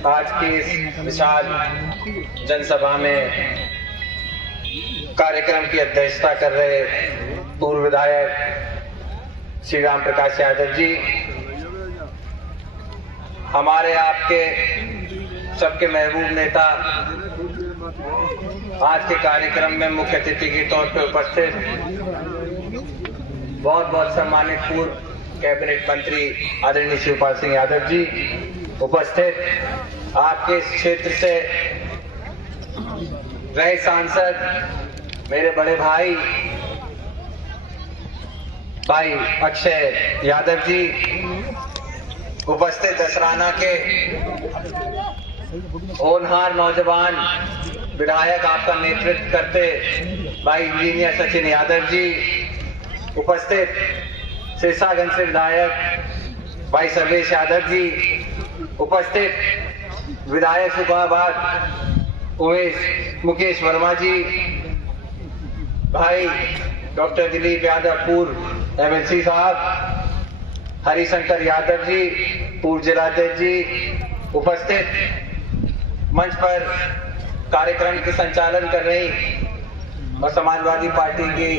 आज की इस विशाल जनसभा में कार्यक्रम की अध्यक्षता कर रहे पूर्व विधायक श्री राम प्रकाश यादव जी, हमारे आपके सबके महबूब नेता, आज के कार्यक्रम में मुख्य अतिथि के तौर पर उपस्थित बहुत बहुत सम्मानित पूर्व कैबिनेट मंत्री आदरणीय शिवपाल सिंह यादव जी, उपस्थित आपके इस क्षेत्र से रहे सांसद मेरे बड़े भाई अक्षय यादव जी, उपस्थित दसराना के होनहार नौजवान विधायक आपका नेतृत्व करते भाई इंजीनियर सचिन यादव जी, उपस्थित सिरसागंज से विधायक भाई सर्वेश यादव जी, उपस्थित विधायक सुखाबाद मुकेश वर्मा जी, भाई डॉक्टर दिलीप यादव पूर्व एमएलसी साहब, हरिशंकर यादव जी पूर्व जिलाध्यक्ष जी, उपस्थित मंच पर कार्यक्रम के संचालन कर रही और समाजवादी पार्टी की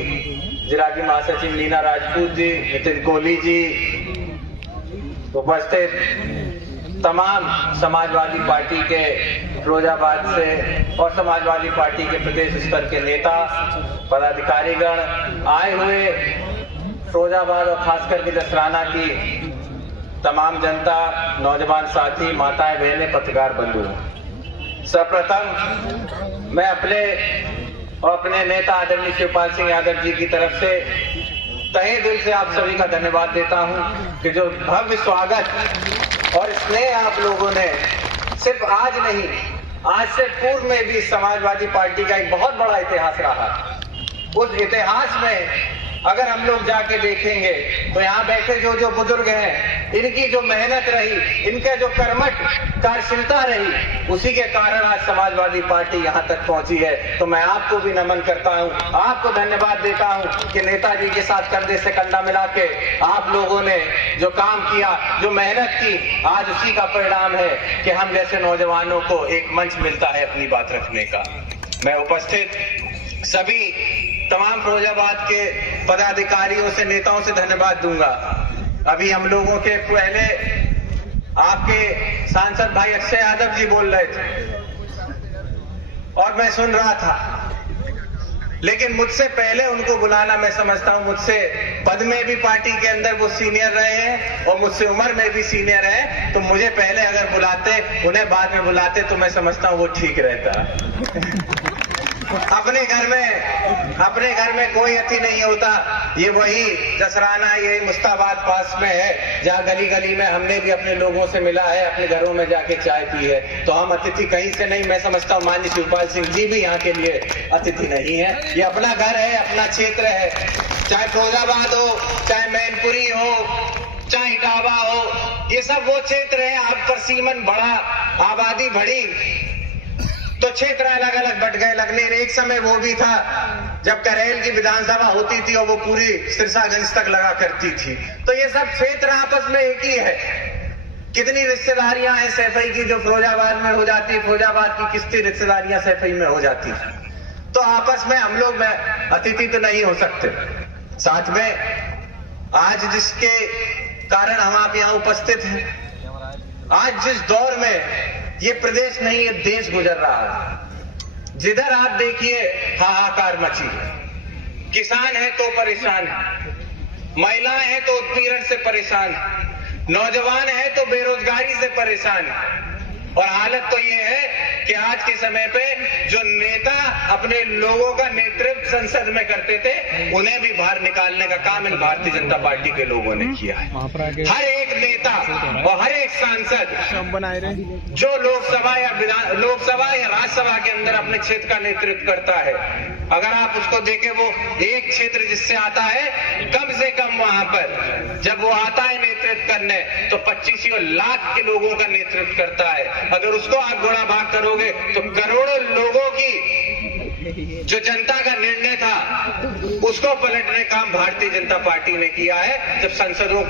जिला की महासचिव नीना राजपूत जी, नितिन कोहली जी, उपस्थित तमाम समाजवादी पार्टी के फिरोजाबाद से और समाजवादी पार्टी के प्रदेश स्तर के नेता पदाधिकारीगण आए हुए, फिरोजाबाद और खासकर के दसराना की तमाम जनता, नौजवान साथी, माताएं, बहनें, पत्रकार बंधु, सर्वप्रथम मैं अपने नेता आदरणीय शिवपाल सिंह यादव जी की तरफ से तहे दिल से आप सभी का धन्यवाद देता हूं कि जो भव्य स्वागत और स्नेह आप लोगों ने सिर्फ आज नहीं, आज से पूर्व में भी समाजवादी पार्टी का एक बहुत बड़ा इतिहास रहा। उस इतिहास में अगर हम लोग जाके देखेंगे तो यहाँ बैठे जो बुजुर्ग हैं, इनकी जो मेहनत रही, इनका जो कर्मठ कार्यशीलता रही, उसी के कारण आज समाजवादी पार्टी यहाँ तक पहुंची है। तो मैं आपको भी नमन करता हूँ, आपको धन्यवाद देता हूँ कि नेताजी के साथ कंधे से कंधा मिला के आप लोगों ने जो काम किया, जो मेहनत की, आज उसी का परिणाम है कि हम जैसे नौजवानों को एक मंच मिलता है अपनी बात रखने का। मैं उपस्थित सभी तमाम फिरोजाबाद के पदाधिकारियों से, नेताओं से धन्यवाद दूंगा। अभी हम लोगों के पहले आपके सांसद भाई अक्षय यादव जी बोल रहे थे और मैं सुन रहा था, लेकिन मुझसे पहले उनको बुलाना, मैं समझता हूं मुझसे पद में भी पार्टी के अंदर वो सीनियर रहे हैं और मुझसे उम्र में भी सीनियर है, तो मुझे पहले अगर बुलाते, उन्हें बाद में बुलाते तो मैं समझता हूं वो ठीक रहता। अपने घर में कोई अति नहीं होता। ये वही दसराना, ये मुस्ताबाद पास में है, जहाँ गली गली में हमने भी अपने लोगों से मिला है, अपने घरों में जाके चाय पी है। तो हम अतिथि कहीं से नहीं, मैं समझता हूँ माननीय शिवपाल सिंह जी भी यहाँ के लिए अतिथि नहीं है। ये अपना घर है, अपना क्षेत्र है, चाहे फिरोजाबाद हो, चाहे मैनपुरी हो, चाहे इटावा हो, ये सब वो क्षेत्र है। आप पर सीमन बढ़ा, आबादी बढ़ी तो क्षेत्र अलग अलग बट गए। लगने एक समय वो भी था जब करेल की विधानसभा होती थी और वो पूरी सिरसागंज तक लगा करती थी। तो ये सब क्षेत्र आपस में एक ही है। कितनी रिश्तेदारियां हैं सैफई की जो फिरोजाबाद में हो जाती, फिरोजाबाद की कितनी रिश्तेदारियां सैफई में हो जाती। तो आपस में हम लोग अतिथि तो नहीं हो सकते। साथ में आज जिसके कारण हम आप यहाँ उपस्थित हैं, आज जिस दौर में ये प्रदेश नहीं, ये देश गुजर रहा है, जिधर आप देखिए हाहाकार मची है। किसान है तो परेशान है, महिलाएं हैं तो उत्पीड़न से परेशान है, नौजवान है तो बेरोजगारी से परेशान है। और हालत तो ये है कि आज के समय पे जो नेता अपने लोगों का नेतृत्व संसद में करते थे, उन्हें भी बाहर निकालने का काम इन भारतीय जनता पार्टी के लोगों ने किया है। हर एक नेता और हर एक सांसद जो लोकसभा या राज्यसभा के अंदर अपने क्षेत्र का नेतृत्व करता है, अगर आप उसको देखें, वो एक क्षेत्र जिससे आता है, कम से कम वहां पर जब वो आता है नेतृत्व करने, तो 25 लाख के लोगों का नेतृत्व करता है। अगर उसको आप गुणा भाग करोगे तो करोड़ों लोगों की जो जनता का निर्णय था उसको पलटने का काम भारतीय जनता पार्टी ने किया है, जब सांसदों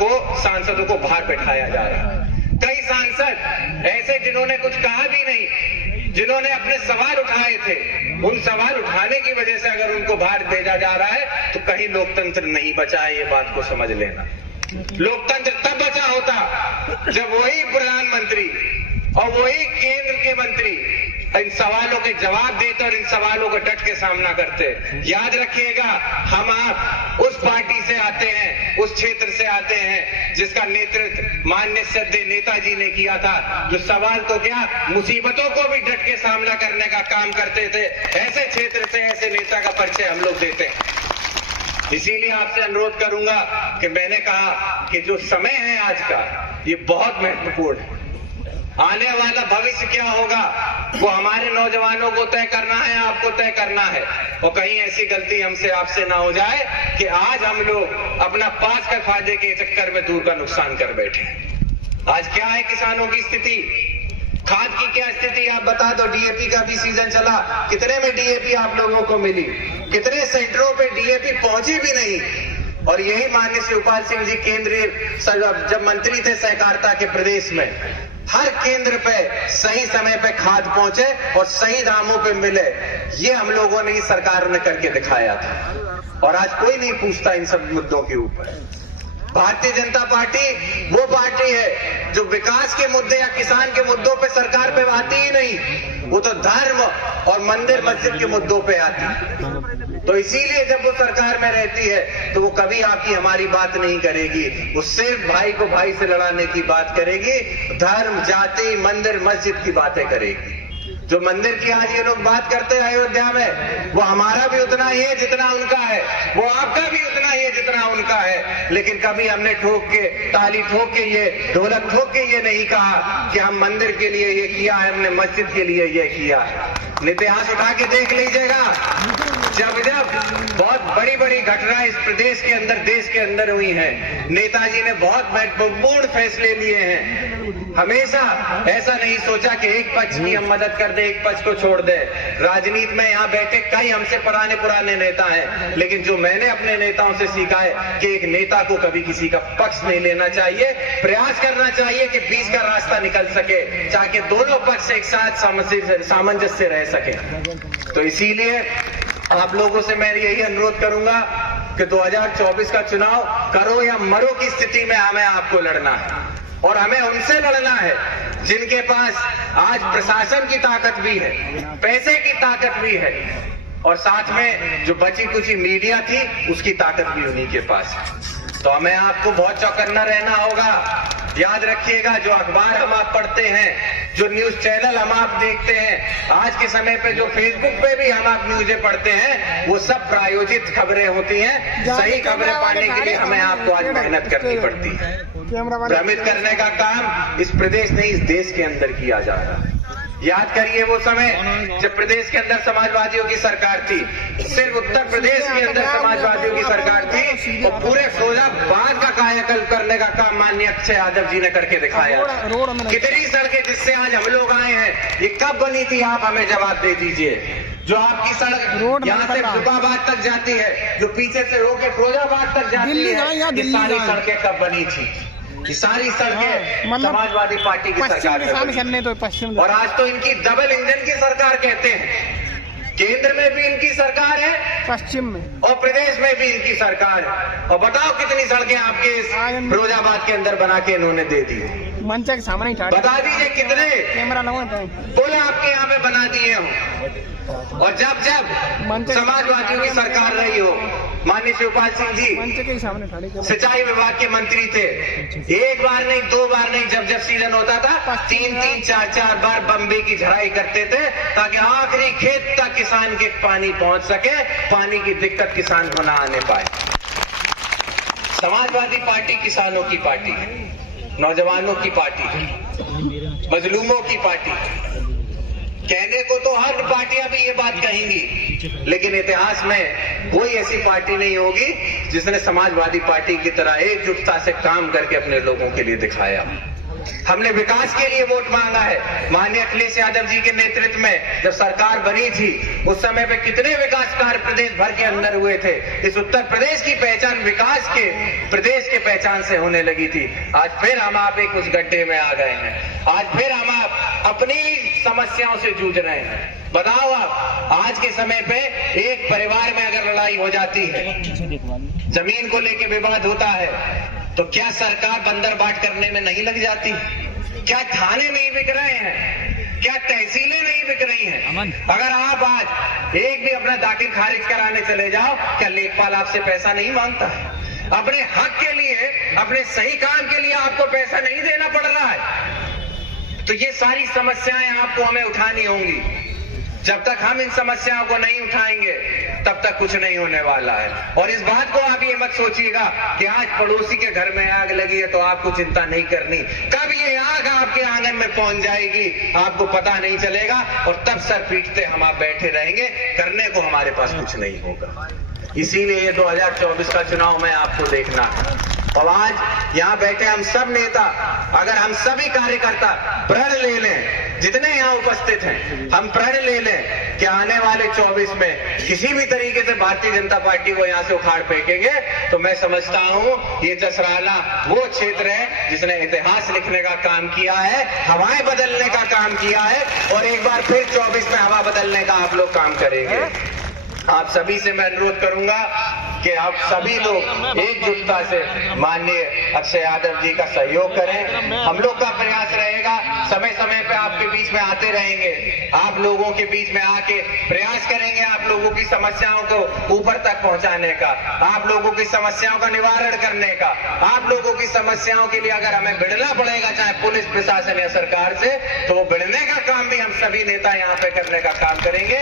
को बाहर बैठाया जा रहा है। कई सांसद ऐसे जिन्होंने कुछ कहा भी नहीं, जिन्होंने अपने सवाल उठाए थे, उन सवाल उठाने की वजह से अगर उनको बाहर भेजा जा रहा है तो कहीं लोकतंत्र नहीं बचा है, ये बात को समझ लेना। लोकतंत्र तब बचा होता जब वही प्रधानमंत्री और वही केंद्र के मंत्री इन सवालों के जवाब देते और इन सवालों को डट के सामना करते। याद रखिएगा, हम आप उस पार्टी से आते हैं, उस क्षेत्र से आते हैं जिसका नेतृत्व माननीय श्रद्धेय नेताजी ने किया था, जो सवाल तो क्या मुसीबतों को भी डट के सामना करने का काम करते थे। ऐसे क्षेत्र से ऐसे नेता का परिचय हम लोग देते हैं। इसीलिए आपसे अनुरोध करूंगा कि मैंने कहा कि जो समय है आज का, ये बहुत महत्वपूर्ण है। आने वाला भविष्य क्या होगा वो हमारे नौजवानों को तय करना है, आपको तय करना है। और कहीं ऐसी गलती हमसे आपसे ना हो जाए कि आज हम लोग अपना पास का फायदे के चक्कर में दूर का नुकसान कर बैठे। आज क्या है किसानों की स्थिति, खाद की क्या स्थिति आप बता दो। डीएपी का भी सीजन चला, कितने में डीएपी आप लोगों को मिली, कितने सेंटरों पे डीएपी पहुंची भी नहीं। और यही माननीय शिवपाल सिंह जी केंद्रीय जब मंत्री थे सहकारिता के प्रदेश में, हर केंद्र पे सही समय पे खाद पहुंचे और सही दामों पे मिले, ये हम लोगों ने, सरकार ने करके दिखाया था। और आज कोई नहीं पूछता इन सब मुद्दों के ऊपर। भारतीय जनता पार्टी वो पार्टी है जो विकास के मुद्दे या किसान के मुद्दों पे सरकार पे आती ही नहीं, वो तो धर्म और मंदिर मस्जिद के मुद्दों पे आती है। तो इसीलिए जब वो सरकार में रहती है तो वो कभी आपकी हमारी बात नहीं करेगी, वो सिर्फ भाई को भाई से लड़ाने की बात करेगी, धर्म जाति मंदिर मस्जिद की बातें करेगी। जो मंदिर की आज ये लोग बात करते हैं अयोध्या में, वो हमारा भी उतना ही है जितना उनका है, वो आपका भी उतना ही है जितना उनका है। लेकिन कभी हमने ठोक के, ताली ठोक के, ये ढोलक ठोक के ये नहीं कहा कि हम मंदिर के लिए ये किया है, हमने मस्जिद के लिए ये किया है। इतिहास उठा के देख लीजिएगा, जब जब बहुत बड़ी बड़ी घटनाएं इस प्रदेश के अंदर, देश के अंदर हुई हैं, नेताजी ने बहुत महत्वपूर्ण फैसले लिए हैं। हमेशा ऐसा नहीं सोचा कि एक पक्ष की हम मदद कर दे, एक पक्ष को छोड़ दे। राजनीति में यहाँ बैठे कई हमसे पुराने नेता हैं, लेकिन जो मैंने अपने नेताओं से सीखा है कि एक नेता को कभी किसी का पक्ष नहीं लेना चाहिए, प्रयास करना चाहिए कि बीच का रास्ता निकल सके, ताकि दोनों पक्ष एक साथ सामंजस्य रह सके। तो इसीलिए आप लोगों से मैं यही अनुरोध करूंगा कि 2024 का चुनाव करो या मरो की स्थिति में हमें आपको लड़ना है। और हमें उनसे लड़ना है जिनके पास आज प्रशासन की ताकत भी है, पैसे की ताकत भी है, और साथ में जो बची कुची मीडिया थी उसकी ताकत भी उन्हीं के पास है। तो हमें आपको बहुत चौकन्ना रहना होगा। याद रखिएगा, जो अखबार हम आप पढ़ते हैं, जो न्यूज चैनल हम आप देखते हैं, आज के समय पे जो फेसबुक पे भी हम आप न्यूज़ें पढ़ते हैं, वो सब प्रायोजित खबरें होती हैं। सही खबरें पाने के लिए हमें आपको आज मेहनत करनी पड़ती है। भ्रमित करने का काम इस प्रदेश नहीं, इस देश के अंदर किया जा रहा है। याद करिए वो समय जब प्रदेश के अंदर समाजवादियों की सरकार थी, सिर्फ उत्तर प्रदेश के अंदर समाजवादियों की सरकार थी, और पूरे फिरोजाबाद का कायाकल्प करने का काम माननीय अक्षय यादव जी ने करके दिखाया। कितनी सड़कें जिससे आज हम लोग आए हैं, ये कब बनी थी, आप हमें जवाब दे दीजिए। जो आपकी सड़क यहाँ से फिरोजाबाद तक जाती है, जो पीछे से होके फिरोजाबाद तक जाती है, ये सारी सड़कें कब बनी थी? ये सारी सड़कें समाजवादी पार्टी की सरकार में तो पश्चिम, और आज तो इनकी डबल इंजन की सरकार कहते हैं। केंद्र में भी इनकी सरकार है, पश्चिम में और प्रदेश में भी इनकी सरकार है। और बताओ कितनी सड़कें आपके फिरोजाबाद के अंदर बना के इन्होंने दे दी। मंच के सामने बता दीजिए कितने कैमरा पुल आपके यहाँ पे बना दिए हो। और जब जब समाजवादियों की सरकार रही हो, माननीय शिवपाल सिंह जी सिंचाई विभाग के मंत्री थे, एक बार नहीं, दो बार नहीं, जब जब सीजन होता था 3-3, 4-4 बार बम्बे की झड़ाई करते थे, ताकि आखिरी खेत तक किसान के पानी पहुंच सके, पानी की दिक्कत किसान को ना आने पाए। समाजवादी पार्टी किसानों की पार्टी है, नौजवानों की पार्टी है, मजलूमों की पार्टी है। कहने को तो हर पार्टियां भी ये बात कहेंगी, लेकिन इतिहास में कोई ऐसी पार्टी नहीं होगी जिसने समाजवादी पार्टी की तरह एकजुटता से काम करके अपने लोगों के लिए दिखाया। हमने विकास के लिए वोट मांगा है। माननीय अखिलेश यादव जी के नेतृत्व में जब सरकार बनी थी उस समय पे कितने विकास कार्य प्रदेश भर के अंदर हुए थे। इस उत्तर प्रदेश की पहचान विकास के प्रदेश के पहचान से होने लगी थी। आज फिर हम आप एक उस गड्ढे में आ गए हैं। आज फिर हम आप अपनी समस्याओं से जूझ रहे हैं। बताओ आप, आज के समय पे एक परिवार में अगर लड़ाई हो जाती है, जमीन को लेके विवाद होता है, तो क्या सरकार बंदर बाट करने में नहीं लग जाती? क्या थाने नहीं बिक रहे हैं? क्या तहसीलें नहीं बिक रही हैं? अगर आप आज एक भी अपना दाखिल खारिज कराने चले जाओ, क्या लेखपाल आपसे पैसा नहीं मांगता? अपने हक के लिए, अपने सही काम के लिए आपको पैसा नहीं देना पड़ रहा है? तो ये सारी समस्याएं आपको हमें उठानी होंगी। जब तक हम इन समस्याओं को नहीं उठाएंगे तब तक कुछ नहीं होने वाला है। और इस बात को आप ये मत सोचिएगा कि आज पड़ोसी के घर में आग लगी है तो आपको चिंता नहीं करनी। कब ये आग आपके आंगन में पहुंच जाएगी आपको पता नहीं चलेगा, और तब सर पीटते हम आप बैठे रहेंगे, करने को हमारे पास कुछ नहीं होगा। इसीलिए ये 2024 का चुनाव में आपको देखना है। और आज यहाँ बैठे हम सब नेता, अगर हम सभी कार्यकर्ता प्रण ले लें, जितने यहाँ उपस्थित हैं, हम प्रण ले लें कि आने वाले 24 में किसी भी तरीके से भारतीय जनता पार्टी को यहाँ से उखाड़ फेंकेंगे, तो मैं समझता हूँ ये जसराना वो क्षेत्र है जिसने इतिहास लिखने का काम किया है, हवाएं बदलने का काम किया है, और एक बार फिर 24 में हवा बदलने का आप लोग काम करेंगे। आप सभी से मैं अनुरोध करूंगा कि आप सभी लोग एकजुटता से माननीय अक्षय यादव जी का सहयोग करें। हम लोग का प्रयास रहेगा, समय समय पे आपके बीच में आते रहेंगे, आप लोगों के बीच में आके प्रयास करेंगे आप लोगों की समस्याओं को ऊपर तक पहुंचाने का, आप लोगों की समस्याओं का निवारण करने का। आप लोगों की समस्याओं के लिए अगर हमें भिड़ना पड़ेगा, चाहे पुलिस प्रशासन या सरकार से, तो वो भिड़ने का काम भी हम सभी नेता यहाँ पे करने का काम करेंगे।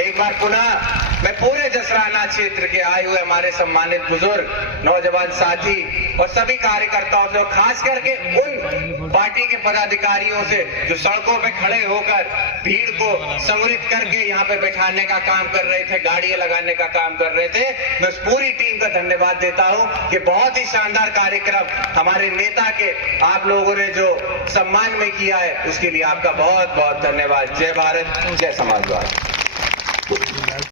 एक बार पुनः मैं पूरे जसराना क्षेत्र के आए हुए हमारे सम्मानित बुजुर्ग, नौजवान साथी और सभी कार्यकर्ताओं से, खास करके उन पार्टी के पदाधिकारियों से जो सड़कों पे खड़े होकर भीड़ को संगठित करके यहाँ पे बैठाने का काम कर रहे थे, गाड़ियां लगाने का काम कर रहे थे, मैं उस पूरी टीम का धन्यवाद देता हूँ कि बहुत ही शानदार कार्यक्रम हमारे नेता के आप लोगों ने जो सम्मान में किया है, उसके लिए आपका बहुत बहुत धन्यवाद। जय भारत, जय समाजवाद।